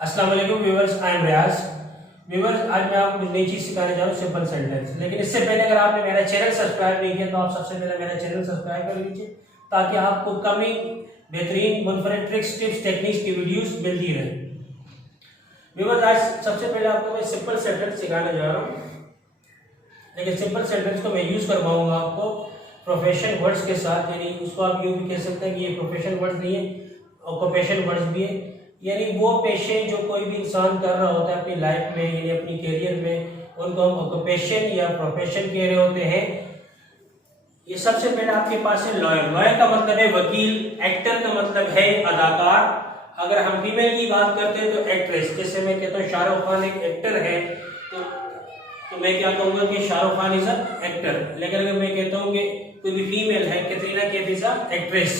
अस्सलाम वालेकुम viewers, I am Riyaz. Viewers, आज मैं आपको कुछ नई चीज़ सिखाने जा रहा हूँ, सिंपल सेंटेंस। लेकिन इससे पहले अगर आपने मेरा चैनल सब्सक्राइब नहीं किया तो आप सबसे पहले मेरा चैनल सब्सक्राइब कर लीजिए ताकि आपको कमिंग बेहतरीन मुनफरद ट्रिक्स, टिप्स, टेक्निक्स की वीडियोस मिलती रहे। व्यूअर्स, आज सबसे पहले आपको मैं सिंपल सेंटेंस सिखाने जा रहा हूँ। लेकिन सिंपल सेंटेंस को मैं यूज़ करवाऊँगा आपको प्रोफेशन वर्ड्स के साथ, यानी उसको आप यूँ भी कह सकते हैं कि ये प्रोफेशन वर्ड्स नहीं है, ऑक्यूपेशन वर्ड्स भी है। यानी वो पेशे जो कोई भी इंसान कर रहा होता है अपनी लाइफ में, यानी अपनी करियर में, उनको हम ऑक्यूपेशन या प्रोफेशन कह रहे होते हैं। ये सबसे पहले आपके पास है लॉयर। लॉयर का मतलब है वकील, एक्टर का मतलब है अदाकार। अगर हम फीमेल की बात करते हैं तो एक्ट्रेस। जैसे मैं कहता हूँ शाहरुख खान एक एक्टर है, तो मैं क्या कहूँगा कि Shahrukh Khan is a actor. लेकिन अगर मैं कहता हूँ कि कोई भी फीमेल है, Katrina Kaif is a actress.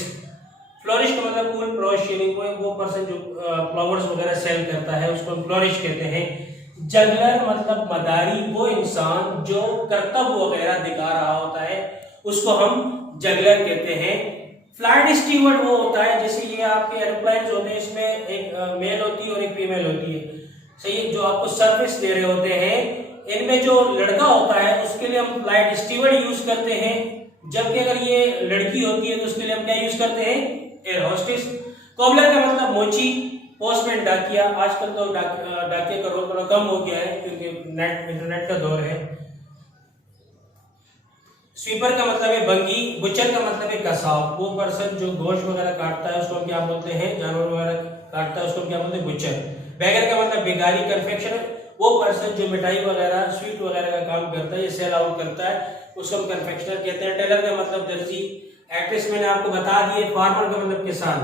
Flourish का मतलब फूल फ्लोरिश, यानी वो पर्सन जो फ्लावर्स वगैरह सेल करता है उसको हम फ्लोरिश कहते हैं। जगलर मतलब मदारी, वो इंसान जो करतब वगैरह दिखा रहा होता है उसको हम जगलर कहते हैं। फ्लाइट स्टीवर्ड वो होता है, जैसे ये आपके एरोप्लेन होते हैं, इसमें एक मेल होती है और एक फीमेल होती है, सही है, जो आपको सर्विस दे रहे होते हैं। इनमें जो लड़का होता है उसके लिए हम फ्लाइट स्टीवर्ड यूज करते हैं, जबकि अगर ये लड़की होती है तो उसके लिए हम क्या यूज करते हैं, एयर होस्टेस। कॉबलर का मतलब मोची, पोस्टमैन डाकिया। आजकल तो डाकिया का रोल थोड़ा कम हो गया है क्योंकि इंटरनेट का दौर है। स्वीपर का मतलब है बंगी। बुचर का मतलब है कसाब, वो पर्सन जो गोश्त वगैरह काटता है उसको हम क्या बोलते हैं, जानवर वगैरह काटता है उसको हम क्या बोलते हैं, बुचर। बैगर का मतलब भिखारी। कन्फेक्शनर, वो पर्सन जो मिठाई वगैरह स्वीट वगैरह का काम करता है, ये सेल आउट करता है, उसको हम कन्फेक्शनर कहते हैं। टेलर का मतलब दर्जी। एक्ट्रेस मैंने आपको बता दिए। फार्मर का मतलब किसान।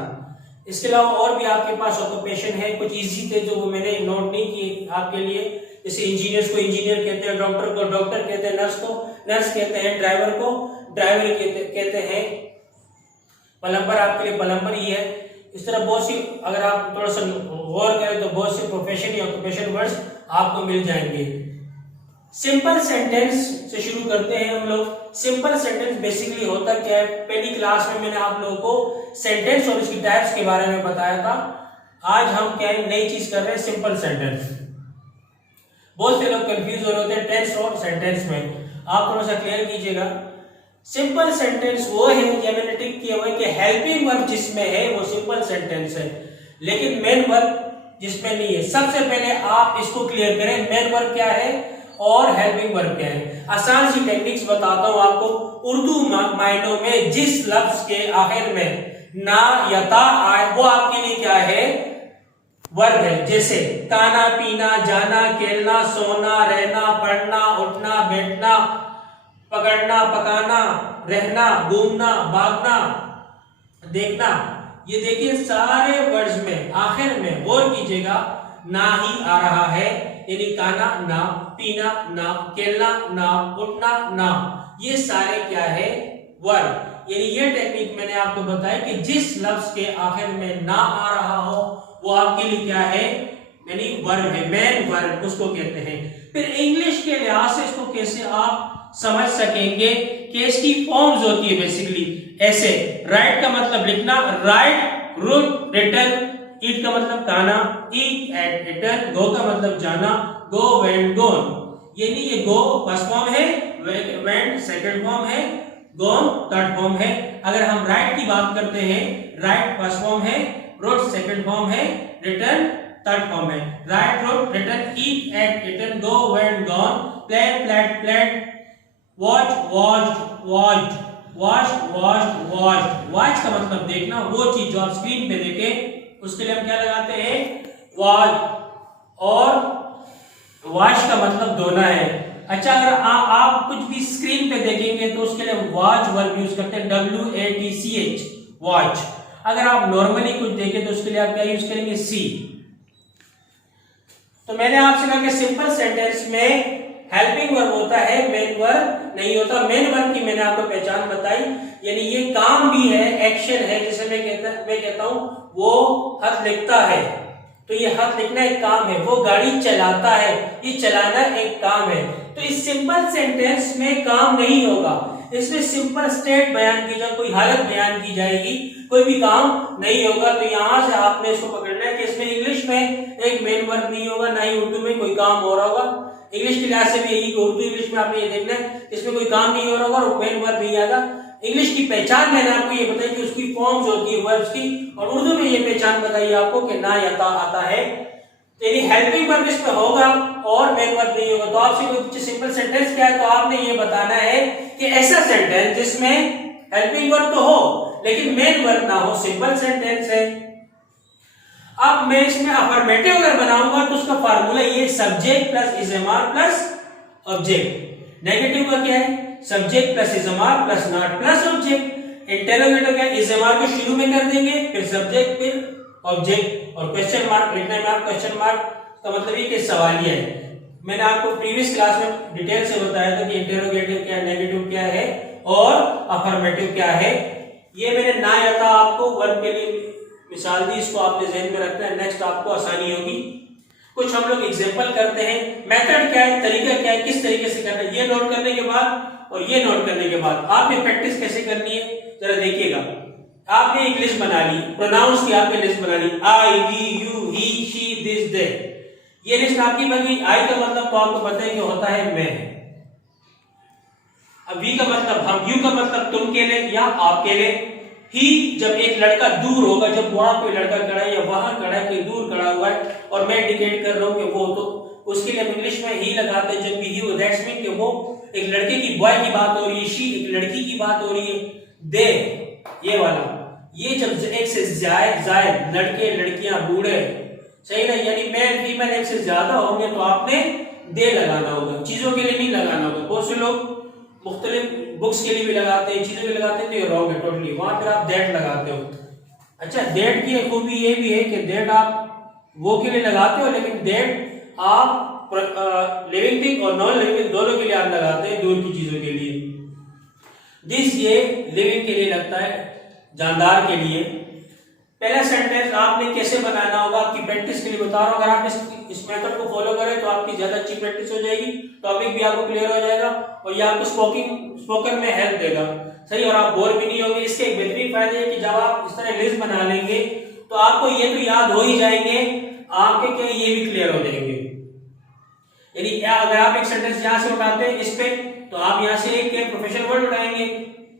इसके अलावा और भी आपके पास ऑक्यूपेशन है, कुछ इजी थे जो वो मैंने नोट नहीं किए आपके लिए। जैसे इंजीनियर्स को इंजीनियर कहते हैं, डॉक्टर को डॉक्टर कहते हैं, नर्स को नर्स कहते हैं, ड्राइवर को ड्राइवर कहते हैं, प्लम्बर आपके लिए प्लम्बर ही है। इस तरह बहुत सी, अगर आप थोड़ा सा गौर करें तो बहुत से प्रोफेशन या ऑक्यूपेशन वर्ड्स आपको मिल जाएंगे। सिंपल सेंटेंस से शुरू करते हैं हम लोग। सिंपल सेंटेंस बेसिकली होता क्या है, पहली क्लास में मैंने आप लोगों को सेंटेंस और इसकी टाइप्स के बारे में बताया था। आज हम क्या नई चीज कर रहे हैं, सिंपल सेंटेंस। बहुत से लोग कंफ्यूज हो रहे होते हैं टेंस और सेंटेंस में, आप थोड़ा सा क्लियर कीजिएगा। सिंपल सेंटेंस वो है, जो मैंने टिक किया हुआ है कि हेल्पिंग वर्ब जिसमें है वो सिंपल सेंटेंस है, लेकिन मेन वर्ब जिसमें नहीं है। सबसे पहले आप इसको क्लियर करें, मेन वर्ब क्या है और हेल्पिंग वर्ब क्या है। आसान सी टेक्निक्स बताता हूं आपको। उर्दू मायनों में जिस लफ्ज के आखिर में ना या ता आए वो आपके लिए क्या है, वर्ब है। जैसे खाना पीना, जाना, खेलना, सोना, रहना, पढ़ना, उठना, बैठना, पकड़ना, पकाना, रहना, घूमना, भागना, देखना। ये देखिए सारे वर्ड्स में आखिर में गौर कीजिएगा ना ही आ रहा है, यानी खाना ना, पीना ना, खेलना ना, उठना ना, ये सारे क्या है, वर्ब। यानी ये टेक्निक मैंने आपको बताया कि जिस लफ्ज के आखिर में ना आ रहा हो वो आपके लिए क्या है, यानी वर्ब है, मेन वर्ब उसको कहते हैं। फिर इंग्लिश के लिहाज से इसको कैसे आप समझ सकेंगे कि इसकी फॉर्म्स होती है बेसिकली ऐसे। राइट का मतलब लिखना, राइट, रूट, रिटर्न। ईट का मतलब खाना, ईट एट रिटर्न। गो का मतलब जाना, गो वेंट गोन। यानी ये गो फर्स्ट फॉर्म है, वेंट सेकंड फॉर्म है, गोन थर्ड फॉर्म है। अगर हम राइट की बात करते हैं, राइट फर्स्ट फॉर्म है, रोट सेकंड फॉर्म है, रिटर्न थर्ड फॉर्म है। Write, wrote, return, eat ate return, go went gone, play played played, watch watched watched, wash washed washed. Watch का मतलब देखना, वो चीज जो आप स्क्रीन पे देखें उसके लिए हम क्या लगाते हैं, वॉच। और वॉश का मतलब धोना है। अच्छा, अगर आप कुछ भी स्क्रीन पे देखेंगे तो उसके लिए वॉच वर्ब यूज करते हैं, WATCH, वॉच। अगर आप नॉर्मली कुछ देखें तो उसके लिए आप क्या यूज करेंगे, सी। तो मैंने आपसे कहा कि सिंपल सेंटेंस में हेल्पिंग वर्ब होता है, मेन वर्ब नहीं होता। मेन वर्ब की मैंने आपको पहचान बताई, यानी ये काम भी है, एक्शन है। जैसे मैं कहता हूं वो खत लिखता है, तो ये खत लिखना एक काम है। वो गाड़ी चलाता है, ये चलाना एक काम है। तो इस सिंपल सेंटेंस में काम नहीं होगा, इसमें सिंपल स्टेट बयान की जाए, कोई हालत बयान की जाएगी, कोई भी काम नहीं होगा। तो यहां से आपने इसको पकड़ना है कि इसमें इंग्लिश में एक मेन वर्ब नहीं होगा, ना ही उर्दू में कोई काम हो रहा होगा। इंग्लिश के लिहाज से भी यही, उर्दू इंग्लिश में आपने ये देखना है इसमें कोई काम नहीं हो रहा होगा और मेन वर्ब नहीं आएगा। इंग्लिश की पहचान मैंने आपको ये बताई कि उसकी फॉर्म्स होती है वर्ब्स की, और उर्दू में ये पहचान बताई आपको कि ना यता आता है। यानी हेल्पिंग वर्ब इसमें होगा और मेन वर्ब नहीं होगा। तो आपसे कोई सिंपल सेंटेंस क्या है, तो आपने ये बताना है कि ऐसा सेंटेंस जिसमें हेल्पिंग वर्ब तो हो लेकिन मेन वर्ब ना हो, सिंपल सेंटेंस है। अब मैं इसमें अफर्मेटिव अगर बनाऊंगा तो उसका फार्मूला ये subject plus is am are plus object. Negative का क्या है, subject plus is am are plus not plus object. Interrogative क्या है, इजमार को शुरू में कर देंगे फिर सब्जेक्ट फिर ऑब्जेक्ट, और क्वेश्चन मार्क लिखने में आप क्वेश्चन मार्क का मतलब ये कि सवालिया है। मैंने आपको प्रीवियस क्लास में डिटेल से बताया था कि इंटरोगेटिव क्या है, नेगेटिव क्या है और अफर्मेटिव क्या है। ये मैंने ना यता आपको वर्ब के लिए मिसाल दी, इसको आपने ज़हन में रखना है, नेक्स्ट आपको आसानी होगी। कुछ हम लोग एग्जांपल करते हैं, मेथड क्या है, तरीका क्या है, किस तरीके से करना है। ये नोट करने के बाद और ये नोट करने के बाद आपने प्रैक्टिस कैसे करनी है जरा देखिएगा। आपने एक लिस्ट बना ली, प्रोनाउंस की आपने लिस्ट बना ली, I, we, you, he, she, this, they. ये लिस्ट आपकी बन गई। आई का मतलब तो आपको पता है कि होता है मैं। अब वी का मतलब हम, यू का मतलब तुम के लिए या आपके लिए। ही जब एक लड़का दूर होगा, जब वहां कोई लड़का खड़ा है या वहां खड़ा है, कोई दूर खड़ा हुआ है और मैं इंडिकेट कर रहा हूं कि वो, तो उसके लिए हम इंग्लिश में ही लगाते हैं। जब भी ही हो दैट्स मीन कि वो एक लड़के की, बॉय की बात हो रही है, शी एक लड़की की बात हो रही है, दे ये वाला, ये जब एक से जायद लड़के लड़कियां बूढ़े, सही ना, यानी मेल फीमेल एक से ज्यादा होंगे तो आपने दे लगाना होगा, चीजों के लिए नहीं लगाना होगा। बहुत से लोग मुख्तलिफ बुक्स के लिए भी लगाते हैं, चीजों के लिए लगाते हैं, तो ये रॉन्ग है टोटली। वहां पर आप दैट लगाते हो। अच्छा, दैट की एक खूबी ये भी है कि दैट आप वो के लिए लगाते हो, लेकिन दैट आप लिविंग थिंग और नॉन लिविंग दोनों के लिए आप लगाते हैं, दूर की चीजों के लिए। दिस ये लिविंग के लिए लगता है, जानदार के लिए। पहला सेंटेंस आपने कैसे बनाना होगा आपकी प्रैक्टिस के लिए बता रहा हूं। अगर आप इस मेथड को फॉलो करें तो आपकी ज्यादा अच्छी प्रैक्टिस हो जाएगी, टॉपिक भी आपको क्लियर हो जाएगा और ये आपको स्पोकन में हेल्प देगा, सही, और आप बोर भी नहीं होंगे। इसके एक बेहतरीन फायदे है कि जब आप इस तरह लिस्ट बना लेंगे तो आपको ये तो याद हो ही जाएंगे, आपके क्या ये भी क्लियर हो जाएंगे। यानी अगर आप एक सेंटेंस यहां से उठाते हैं इस पे, तो आप यहां से एक प्रोफेशनल वर्ड उठाएंगे,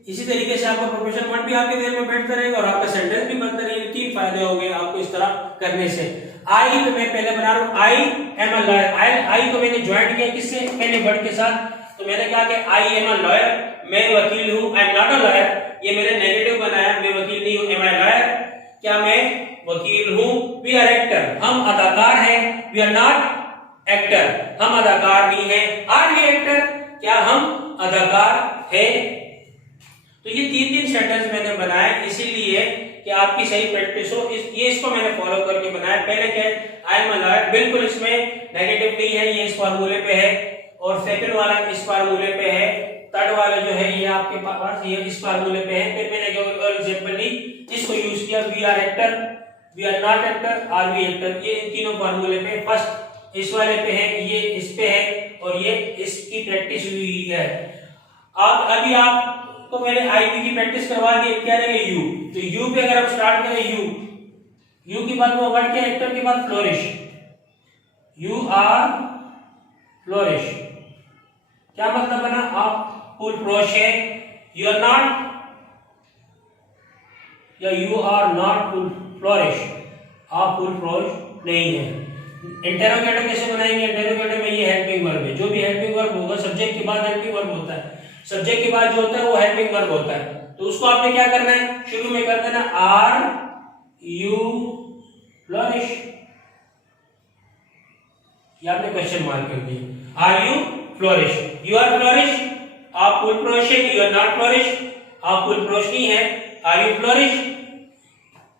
इसी तरीके से आपका प्रोफेशनल वर्ड भी आपके दिल में बैठता रहेगा और आपका सेंटेंस भी बनता रहेगा। तीन फायदे हो गए आपको इस तरह करने से। आई तो मैं पहले बना रहा हूं, आई एम अ लॉयर। आई को मैंने ज्वाइन किया किससे, पहले वर्ड के साथ, तो मैंने कहा कि आई एम अ लॉयर, मैं वकील हूं। I am not a lawyer, ये मैंने नेगेटिव बनाया, मैं वकील नहीं हूं। एम आई लॉयर, क्या मैं वकील हूं। वी आर एक्टर, हम अदाकार हैं। वी आर नॉट एक्टर, हम अदाकार नहीं है। आर वी एक्टर, क्या हम अदाकार है। तो ये तीन सेंटेंस मैंने बनाए इसीलिए कि आपकी सही प्रैक्टिस हो। इसको मैंने फॉलो करके बनाया। पहले क्या है, आई एम अ लॉयर, बिल्कुल इसमें नेगेटिव नहीं है, ये इस फार्मूले पे है, और सेकंड वाला इस फार्मूले पे है, थर्ड वाला जो है ये आपके पास ये इस फार्मूले पे है। फिर मैंने जो एग्जांपल ली इसको यूज किया, we are actor, we are not actor, are we actor, ये तीनों फार्मूले पे फर्स्ट इस वाले पे है, ये इस पे है और ये इसकी प्रैक्टिस हुई है। अब अभी आप तो मैंने आई वी की प्रैक्टिस करवा दी, क्या रहेगा यू। तो यू पे अगर हम स्टार्ट करें, यू की बाद वो वर्ड के एक्टर के बाद फ्लोरिश, यू आर फ्लोरिश, क्या मतलब बना, आप फुल फ्लोरिश है। यू आर नॉट, या you are not full flourish, आप फुल फ्लोरिश नहीं है। इंटरोगेटिव कैसे बनाएंगे, इंटरोगेटिव में ये हेल्पिंग वर्ब है, जो भी हेल्पिंग वर्ब होगा सब्जेक्ट के बाद हेल्पिंग वर्ब होता है, सब्जेक्ट के बाद जो होता है वो हेल्पिंग वर्ब होता है। तो उसको आपने क्या करना है, शुरू में कर देना आर यू फ्लोरिश, ये आपने क्वेश्चन मार्क कर दिया, are you flourish, you are flourish, आप फुल फ्लोरिश है। यू आर नॉट फ्लोरिश, आप फुल फ्लोरिश नहीं है। आर यू फ्लोरिश,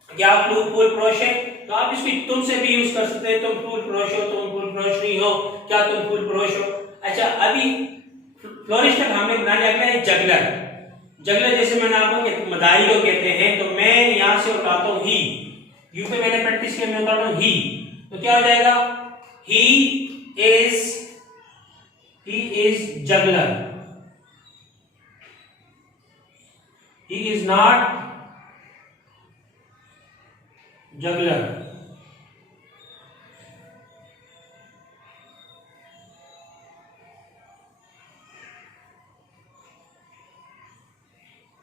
क्या आप फुल फ्लोरिश है। तो आप इसको तुम से भी यूज कर सकते हैं, तुम फुल फ्लोरिश हो, तुम फुल फ्लोरिश नहीं हो, क्या तुम फुल फ्लोरिश हो। अच्छा, अभी फ्लोरिश तक हमने बनाने अगला है जगलर। जगलर जैसे मैंने आपको मदारी को कहते हैं, तो मैं यहां से उठाता हूं ही, यू पे मैंने प्रैक्टिस किया, मैं उठाता हूं ही, तो क्या हो जाएगा, he is juggler, he is not juggler.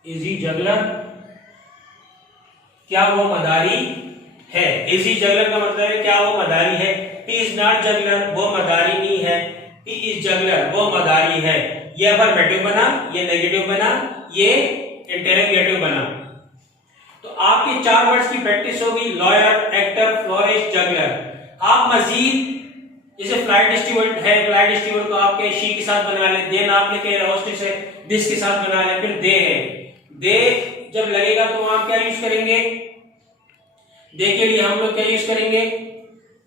Is he juggler, क्या वो मदारी है। इज ही जगलर का मतलब है क्या वो मदारी है। ही इज नॉट जगलर, वो मदारी नहीं है। ही इज जगलर, वो मदारी है। ये अफर्मेटिव बना, ये नेगेटिव बना, ये इंटरोगेटिव बना। तो आपके 4 वर्ड्स की प्रैक्टिस होगी, लॉयर, एक्टर, फ्लोरिस्ट, जगलर। आप मजीद जैसे फ्लाइट स्टीवर्ड है, फ्लाइट स्टीवर्ड को आपके शी के साथ बना ले, देन आप लिखे होस्टेस है, दिस के साथ बना ले, फिर दे है। दे जब लगेगा तो आप क्या यूज करेंगे, दे के लिए हम लोग क्या यूज करेंगे,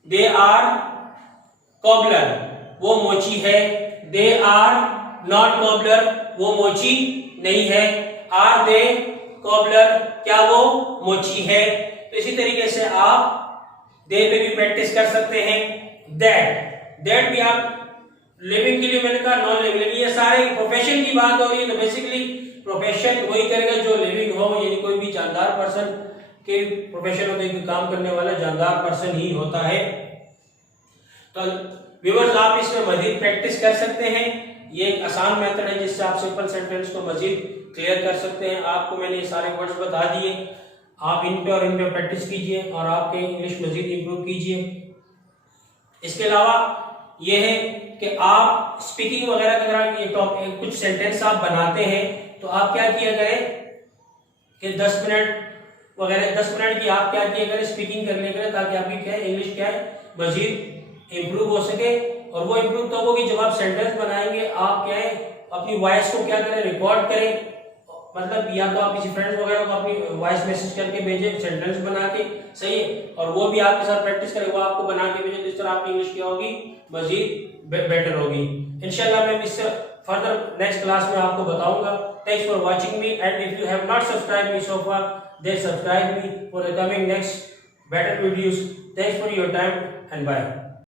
दे आर कॉबलर, वो मोची है। दे आर नॉट कॉबलर, वो मोची नहीं है। आर दे कॉबलर, क्या वो मोची है। तो इसी तरीके से आप दे पे भी प्रैक्टिस कर सकते हैं। दैट भी आप लिविंग के लिए मैंने कहा, नॉन लिविंग, ये सारे प्रोफेशन की बात हो रही है। तो बेसिकली प्रोफेशन वही करेगा जो लिविंग हो, यानी कोई भी जानदार पर्सन के प्रोफेशन होते हैं, काम करने वाला जानदार पर्सन ही होता है। तो व्यूअर्स आप इसमें मजीद प्रैक्टिस कर सकते हैं। ये एक आसान मेथड है जिससे आप सिंपल सेंटेंस को मजीद क्लियर कर सकते हैं। आपको मैंने ये सारे वर्ड्स बता दिए, आप इन पे और इन पे प्रैक्टिस कीजिए और आपके इंग्लिश मजीद इंप्रूव कीजिए। इसके अलावा ये है कि आप स्पीकिंग वगैरह अगर कुछ सेंटेंस आप बनाते हैं तो आप क्या किया करें कि 10 मिनट वगैरह 10 मिनट की आप क्या किया करें, स्पीकिंग करने के लिए, ताकि आपकी क्या है इंग्लिश क्या है मजीद इम्प्रूव हो सके। और वो इम्प्रूव तब होगी जब आप सेंटेंस बनाएंगे, आप क्या है अपनी वॉइस को क्या करें, रिकॉर्ड करें। मतलब या तो आप किसी फ्रेंड्स वगैरह को अपनी वॉइस मैसेज करके भेजें सेंटेंस बना के, सही है, और वो भी आपके साथ प्रैक्टिस करें, वो आपको बना के भेजें। तो इस तरह आपकी इंग्लिश क्या होगी, मजीद बेटर होगी। इंशाल्लाह मैं इससे फर्दर नेक्स्ट क्लास में आपको बताऊंगा। Thanks for watching me, and if you have not subscribe me so far, then subscribe me for the coming next better videos. Thanks for your time and bye.